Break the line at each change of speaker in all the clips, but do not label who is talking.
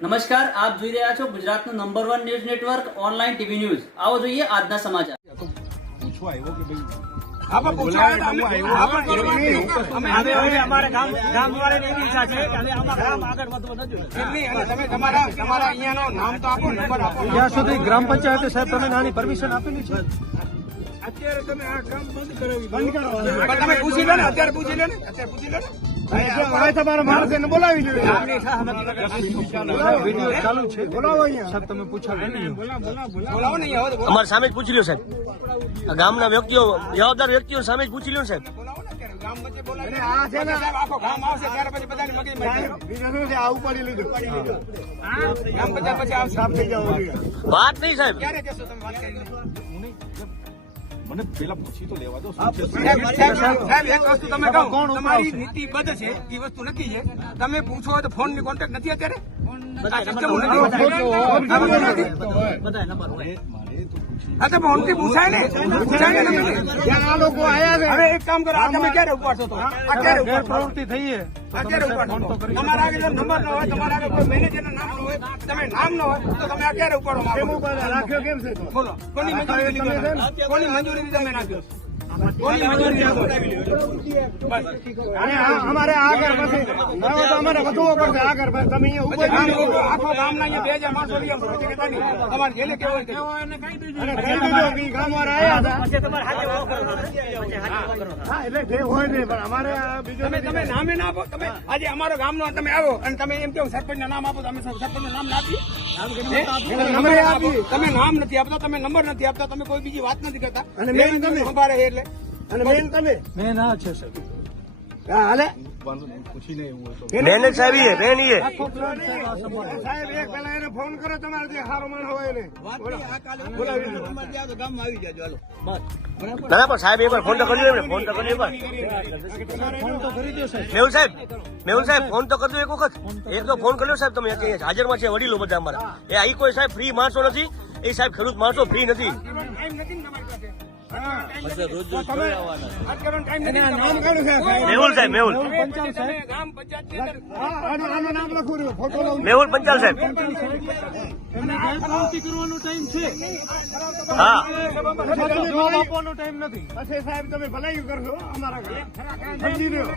નમસ્કાર આપ જોઈ રહ્યા છો ગુજરાતનું number one news network online TV news આવો જોઈએ આજના સમાચાર.
પૂછવા આવ્યો કે ભાઈ?
આપણે પૂછવા આવ્યા હતા, આપણે કરવા નહીં. અમે
હવે હવે અમારે ગામ ગામ વાળાની એવી ઈચ્છા છે કે હવે ગામ આગળ વધવું નથી
એમ નહીં, અને તમે તમારા તમારા અહીંયાનો નામ તો આપો નંબર આપો
ત્યાં સુધી ગ્રામ પંચાયતે સાહેબ તમે નાની પરમિશન આપેલી છે?
અત્યારે તમે આ કામ બંધ કરાવી બંધ કરો તમે પૂછી લો ને અત્યારે પૂછી લો ને અત્યારે પૂછી લો ને.
તમારા બોલાવી જોઈએ ચાલુ છે. બોલાવો. સાહેબ તમે પૂછાવી
અમારે સામે જ પૂછી લ્યો સાહેબ. ગામના વ્યક્તિઓ જવાબદાર વ્યક્તિઓ સામે જ પૂછી લ્યો સાહેબ.
બોલાવો ને અત્યારે ગામ વચ્ચે બોલાવી આ છે ને સાહેબ આખો ગામ આવશે ત્યારે પછી બધાની મગજમાં જાય.
આવું પડી લીધું.
ગામ પંચાયત પછી આવશે
સાફ થઈ જવું
વાત નહીં સાહેબ.
મને પેલા પૂછી તો લેવા દો
સાહેબ, સાહેબ, સાહેબ, એક વસ્તુ તમે કહો. તમારી
નીતિ
નીતિબદ્ધ છે એ વસ્તુ નક્કી છે. તમે પૂછો તો ફોનની કોન્ટેક્ટ નથી અત્યારે હા તો ફોનથી પૂછાય ને. પૂછાય ને તમે.
આ લોકો આયા છે.
હવે એક કામ કરો આ તમે ક્યારે ઉપાડશો તો? આ ક્યારે
ગેરપ્રવૃત્તિ થઈ છે
અત્યારે ઉપાડો તમારા આગળ નંબર ન હોય તમારા આગળ કોઈ મેનેજર નામ ન હોય તમે નામ ન હોય તો તમે અત્યારે ઉપાડો?
કેમ રાખ્યો કેમ છે
બોલો કોની મંજૂરી
તમે ને?
કોની મંજૂરી તમે નાખ્યો મંજૂરી
આ- ઘર તો અમારે વધવું પડશે ઘર પછી તમે.
આખો ગામના બે હજાર માણસો. તમારે ઘેલે કેવો
કે ઈ ગામવાળા હતા અમારે
તમે તમે નામે ના આપો તમે આજે અમારો ગામનો તમે આવો અને તમે એમ કેવું સરપંચ નામ આપો તો અમે સરપંચ નામ ના તમે નામ નથી આપતા તમે નંબર નથી આપતા તમે કોઈ બીજી વાત નથી કરતા
તમે.
એટલે
અને બેન તમે?
મેં ના છે સાહેબ.
હાલે?
સાહેબ
સાહેબ એક પેલા એને ફોન કરો તમારે જે સારો માણસ હોય એને. બોલાવી લો.
ના ના પણ સાહેબ એકવાર ફોન તો કરી લો ફોન તો કરી એકવાર
ફોન તો કરી દો સાહેબ.
મેહુલ સાહેબ મેહુલ સાહેબ ફોન તો કરજો એક વખત. એક તો ફોન કર્યો સાહેબ તમે અહીંયા. હાજરમાં છે વડીલો બધા અમારા. એ આઈ કોઈ સાહેબ ફ્રી માણસો નથી. એ સાહેબ ખેડૂત માણસો ફ્રી નથી.
ટાઈમ નથી ને તમારી પાસે
નામ કાઢું છે સાહેબ.
મેહુલ સાહેબ મેહુલ.
પંચાલ સાહેબ
તમે ગામ પંચાયતની અંદર
હા, આનું આનું નામ લખું રહ્યું. ફોટો લઉં.
મેહુલ પંચાલ સાહેબ.
એમને ગેરપ્રવૃત્તિ કરવાનો ટાઈમ છે.
હા.
જવાબ આપવાનો ટાઈમ નથી. પછી સાહેબ તમે ભલાઈ કરશો અમારા ઘરે. સમજી લ્યો.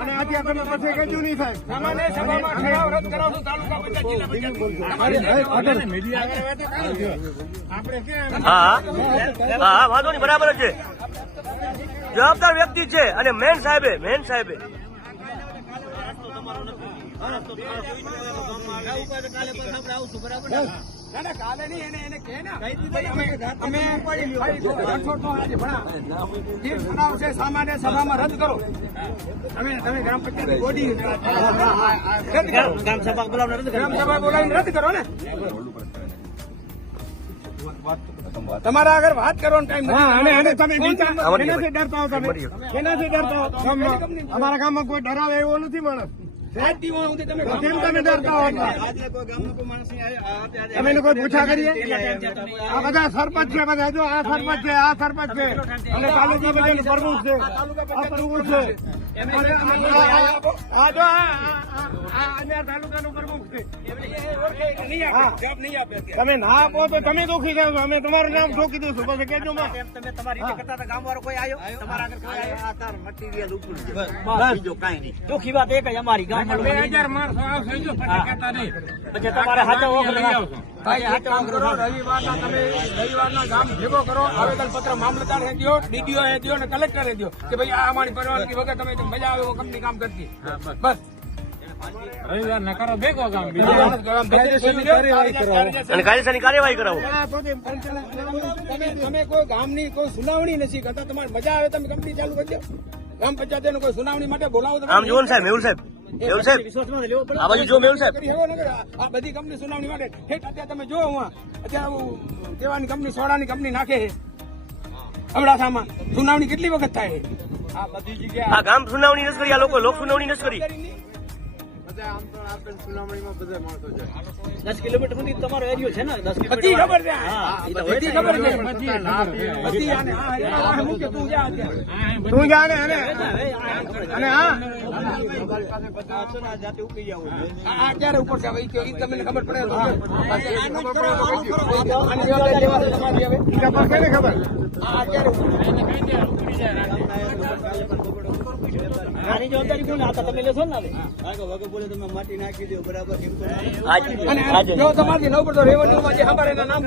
અને અત્યારે તમે પછી કહેજો નહીં સાહેબ.
સામાન્ય સભામાં ઠરાવ રદ કરાવશું. તાલુકા પંચાયત જિલ્લા પંચાયત. આપણે ક્યાં
હા હા. હા હા વાંધો નહીં બરાબર છે. જવાબદાર વ્યક્તિ છે. અને મેન સાહેબે મેન સાહેબે.
સામાન્ય સભામાં રદ કરો તમે તમે ગ્રામ પંચાયત બોડી રદ
સભા બોલાવનાર
ગ્રામ સભા બોલાવીને રદ કરો ને તમારા આગળ વાત કરવાનો ટાઈમ
અને અને તમે. કેનાથી ડરતા હો તમે? કેનાથી ડરતા હો? ગામમાં? અમારા ગામમાં કોઈ ડરાવે એવો નથી માણસ.
તમે
તો કેમ તમે ડરતા હો તમે લોકો પૂછા કરીએ? આ બધા સરપંચ છે બધા જો આ સરપંચ છે આ સરપંચ છે. અને તાલુકા પ્રમુખ છે. આ પ્રમુખ છે. તમે ના આપો તો તમે દુખી થયો અમે તમારું નામ ઠોકી દઈશું પછી કેજો
તમે તમારી કરતા ગામ વાળો કોઈ આવ્યો તમારા આગળ કોઈ આવ્યો બીજું કાંઈ નહીં. દુખી વાત એક જ અમારી ગામ
બે હજાર માણસો આવશે પછી
તમારે હાથે ઓખ
લઈ એક કામ કરો રવિવારના તમે રવિવારના ગામ ભેગો કરો આવેદન પત્ર મામલતદાર એ દો ડીડીઓ એ દો ને કલેક્ટર એ દો કે ભાઈ આ અમારી પરવાનગી વગર તમે મજા આવે એવો કંપની કામ કરતી. બસ. રવિવાર ના ભેગો ગામ
અને કાયદેસરની કાર્યવાહી કરાવો.
તમે તમે કોઈ ગામની કોઈ સુનાવણી નથી કરતા તમારે મજા આવે તમે કંપની ચાલુ કરી દો ગ્રામ પંચાયત કોઈ સુનાવણી માટે બોલાવો
આમ જુઓ સાહેબ મેહુલ સાહેબ. મેહુલ સાહેબ?
વિશ્વાસમાં લેવો પડે.
આ બાજુ જો મેવ સાહેબ.
આ બધી કંપની સુનાવણી માટે ઠેઠ અત્યારે તમે જો હું અત્યારે દેવાની કંપની સોડાની કંપની નાખે છે. અબડાસામાં. સુનાવણી કેટલી વખત થાય આ બધી જગ્યાએ
આ ગામ સુનાવણી નથી કરી આ લોકો લોક સુનાવણી નથી કરી.
દસ કિલોમીટર સુધી તમારો એરિયો છે ને? દસ
બધી ખબર છે.
એ
બધી ખબર છે. બધી આને આ એના વાહે મૂકે તું જા અત્યારે.
તું જાણે અને અને હા.
આ આ ઉપર છે તમને ખબર પડે તો.
ખબર. છે ને ખબર
આ ઉપર. છે?
આની જવાબદારી કોને આ તમે લેશો ને હવે
આજે
અને
આજે
જો તમારથી ન પડતો રેવન્યુમાં જે ખબર એના નામ